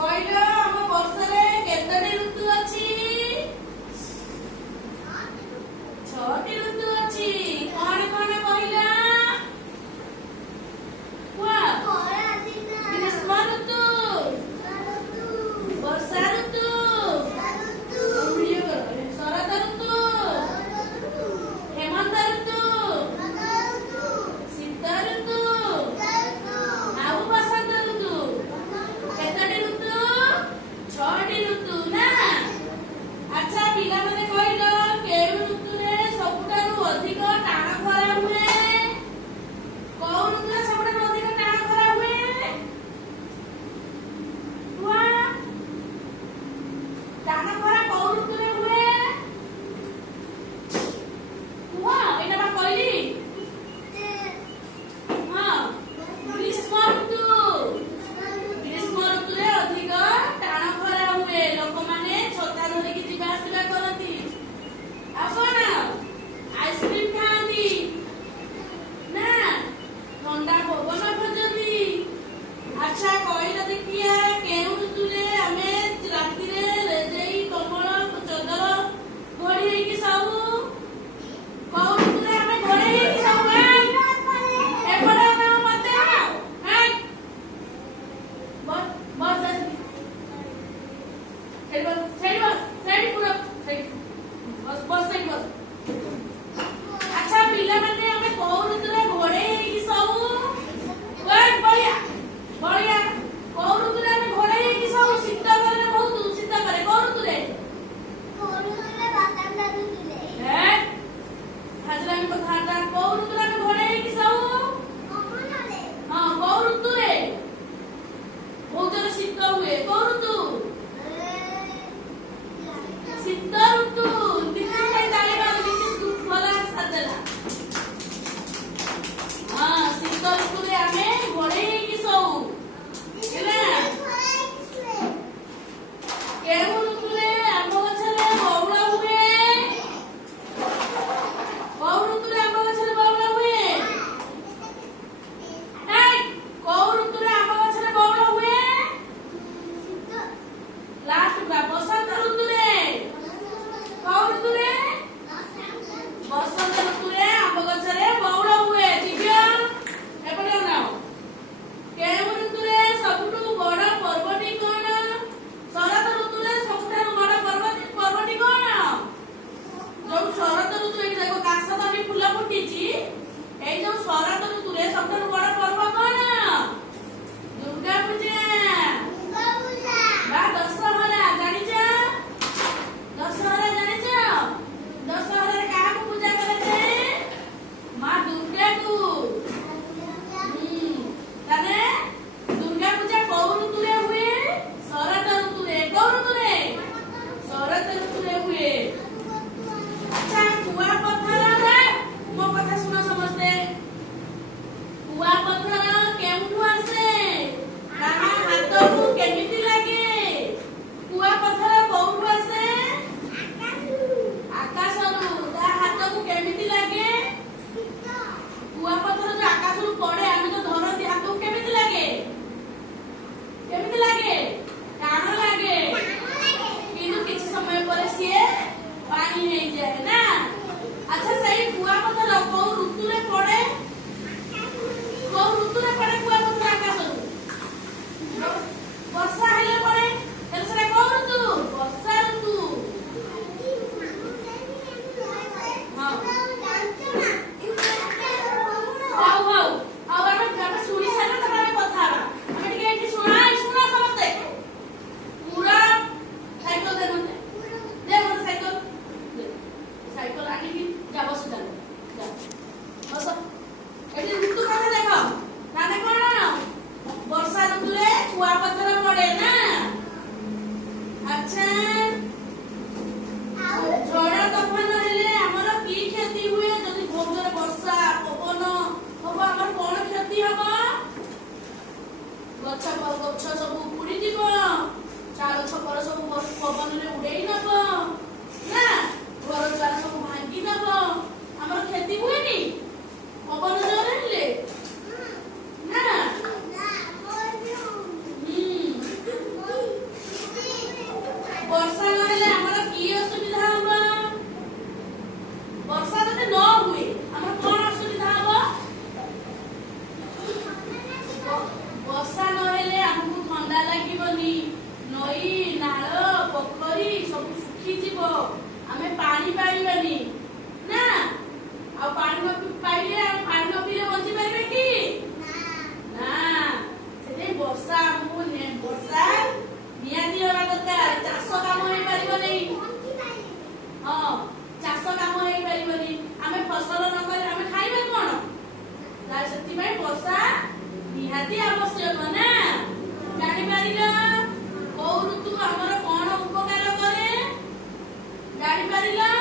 କହିଲ ଆମ ବର୍ଷରେ କେତୋଟି ଋତୁ ଅଛି? 6ଟି ଋତୁ ଅଛି। କଣ କଣ କହିଲ? ଗ୍ରୀଷ୍ମ ଋତୁ, ବର୍ଷା ଋତୁ, ଶରତ ଋତୁ, ହେମନ୍ତ ଋତୁ, ଶୀତ ଋତୁ ଆଉ ବସନ୍ତ ଋତୁ। କେତୋଟି ଋତୁ? 6ଟି ଋତୁ ନା। ଆଚ୍ଛା ପିଲାମାନେ କହିଲ କେଉଁ ଋତୁରେ ସବୁଠାରୁ ଅଧିକ ଟାଣ ଖରା ହୁଏ? କୋଉ ଋତୁରେ ସବୁଠାରୁ ଅଧିକ ଟାଣ ଖରା ହୁଏ? ଟାଣ ଖରା କୋଉ ଋତୁରେ ହୁଏ? କୁହ, ଏଇଟା ବା କହିଲି। ହଁ, ଗ୍ରୀଷ୍ମ ଋତୁ। ଗ୍ରୀଷ୍ମ ଋତୁରେ ଅଧିକ ଟାଣ ଖରା ହୁଏ। ଲୋକମାନେ ଛତା ଧରିକି ଯିବା ଆସିବା କରନ୍ତି। ଆଉ କଣ ଆଇସ୍କ୍ରିମ ଖାଆନ୍ତି ନା, ଥଣ୍ଡା ପବନ ଖୋଜନ୍ତି। ଆଚ୍ଛା କହିଲ ଦେଖିଆ କେଉଁ ଋତୁରେ ଆମେ ରାତିରେ ରେଜେଇ କମ୍ବଳ ଚଦର ଘୋଡେଇ ହେଇକି ଶୋଉ? କୋଉ ଋତୁରେ ଆମେ ଘୋଡେଇ ହେଇକି ଶୋଉ? ଏପଟେ ଅନାଅ ମତେ। ଆଚ୍ଛା ପିଲାମାନେ ଆମେ କୋଉ ଋତୁରେ ଘୋଡେଇ ହେଇକି ଶୋଉ? ବଳିଆ କୋଉ ଋତୁରେ ଆମେ ଘୋଡେଇ ହେଇକି ଶୋଉ? ଶୀତ କରେ ବହୁତ ଶୀତ କରେ। କୋଉ ଋତୁରେ? ହାଜରାମି କଥାବାର୍ତ୍ତା। କୋଉ ଋତୁରେ ଆମେ ଘୋଡେଇ ହେଇକି ଶୋଉ? ହଁ, କୋଉ ଋତୁରେ ବହୁତ ଜୋର ଶୀତ ହୁଏ? କୋଉ ଋତୁ? ଶୀତ ଋତୁ। ଭଲ ସାରିଦେଲା। ହଁ, ଶୀତ ଋତୁରେ ଆମେ ଘୋଡେଇ ହେଇକି ଶୋଉ। କେଉଁ ଋତୁରେ ଆମ୍ବ ଗଛରେ ବଉଳ ହୁଏ? କୋଉ ଋତୁରେ ଆମ୍ବ ଗଛରେ ବଉଳ ହୁଏ? କୋଉ ଋତୁରେ ଆମ୍ବ ଗଛରେ ବଉଳ ହୁଏ? ଲାଷ୍ଟ ପୁରା ବସନ୍ତ ଋତୁରେ। କୋଉ ଋତୁରେ? ବସନ୍ତ ଋତୁରେ ଆମ୍ବ ଗଛରେ ବଉଳ ହୁଏ। ଦିବ୍ୟ ଏପଟେ ଅନାଅ। କେଉଁ ଋତୁରେ ସବୁଠୁ ବଡ ପର୍ବଟି କଣ? ଶରତ ଋତୁରେ ସବୁଠାରୁ ବଡ ପର୍ବଟି କଣ? ଯୋଉ ଶରତ ଋତୁ, ଏଠି ଦେଖ କାଶତନୀ ଫୁଲ ଫୁଟିଛି। ଏଇ ଯୋଉ ଶରତ ଋତୁରେ ସବୁଠାରୁ ବଡ ପର୍ବ କଣ? ଦୁର୍ଗା ପୂଜା ବା ଦଶହରା। ଜାଣିଛ? ଦଶହରା ଜାଣିଛ? ଦଶହରାରେ କାହାକୁ ପୂଜା କରାଯାଏ? ମା ଦୁର୍ଗାକୁ। ତାହେଲେ ଦୁର୍ଗା ପୂଜା କୋଉ ଋତୁରେ ହୁଏ? ଶରତ ଋତୁରେ। କୋଉ ଋତୁରେ? ଶରତ ଋତୁରେ ହୁଏ। ଆଚ୍ଛା କୁଆପଥର, ମୋ କଥା ଶୁଣ ସମସ୍ତେ। କୁଆପଥର କେଉଁଠୁ ଆସେ? ତାହା ହାତକୁ କେମିତି ଲାଗେ? କୁଆପଥର କୋଉଠୁ ଆସେ? ଆକାଶରୁ। ତା ହାତକୁ କେମିତି ଲାଗେ? କୁଆପଥର ଯୋଉ ଆକାଶରୁ ପଡେ, ଆମେ ଯୋଉ ଧରନ୍ତି, ହାତକୁ କେମିତି ଲାଗେ? କେମିତି ଲାଗେ? ଟାଣ ଲାଗେ। କିନ୍ତୁ କିଛି ସମୟ ପରେ ସିଏ ପାଣି ହେଇଯାଏ ନା। ଆଚ୍ଛା ସେଇ କୁଆପଥର କୋଉ ଋତୁରେ ପଡେ? କୋଉ ଋତୁରେ ପଡେ କୁଆପଥର ଆକାଶରୁ? ବର୍ଷା ହେଲେ ପଡେ। ହେଲେ ସେଟା କୋଉ ଋତୁ? ବର୍ଷା ଋତୁ। ହଁ, ହଉ ଆଉ ଆମେ ଶୁଣି ସାରିବା, ତାପରେ ଆମେ କଥା ହେବା। ଆମେ ଟିକେ ଏଠି ଶୁଣ ସମସ୍ତେ। ପୁରା ସାଇକେଲ ଦେ ମତେ ସାଇକେଲ ଆଣିକି ଯା ବସ। ବସ। ଏଠି ଋତୁ କଥା ଦେଖ। ମାନେ କଣ? ବର୍ଷା ଋତୁରେ କୁଆପଥର ପଡେ ନା। ଆଚ୍ଛା ଝଡ଼ ତୋଫାନ ହେଲେ ଆମର କି କ୍ଷତି ହୁଏ? ଯଦି ବହୁତ ଜୋରେ ବର୍ଷା ପବନ ହବ, ଆମର କଣ କ୍ଷତି ହବ? ଗଛ ସବୁ ଉପୁଡିଯିବ। ଚାଳ ଛପର ସବୁ ପବନରେ ଉଡେଇ ନବ ନା। ଘର ଦ୍ୱାର ସବୁ ଭାଙ୍ଗି ନବ। ଆମର କ୍ଷତି ହୁଏନି ପବନ ଜୋରେ ହେଲେ? ନା। ବର୍ଷା ନହେଲେ ଆମକୁ ଥଣ୍ଡା ଲାଗିବନି, ନଈ ନାଳ ପୋଖରୀ ସବୁ ଶୁଖିଯିବ, ଆମେ ପାଣି ପାଇବାନି ନା। ଆଉ ପାଣି ନ ପାଇଲେ ପାଣି ନ ପିଇଲେ ବଞ୍ଚି ପାରିବେ କି ନା। ସେଥିପାଇଁ ବର୍ଷା ଆମକୁ ବର୍ଷା ନିହାତି ହେବା ଦରକାର। ଚାଷ କାମ ହେଇପାରିବନି, ହଁ ଚାଷ କାମ ହେଇପାରିବନି, ଆମେ ଫସଲ ନ କଲେ ଆମେ ଖାଇବା କଣ। ସେଥିପାଇଁ ବର୍ଷା ନିହାତି ଆବଶ୍ୟକ ନା। ଜାଣିପାରିଲ କୋଉ ଋତୁ ଆମର କଣ ଉପକାର କରେ, ଜାଣିପାରିଲ।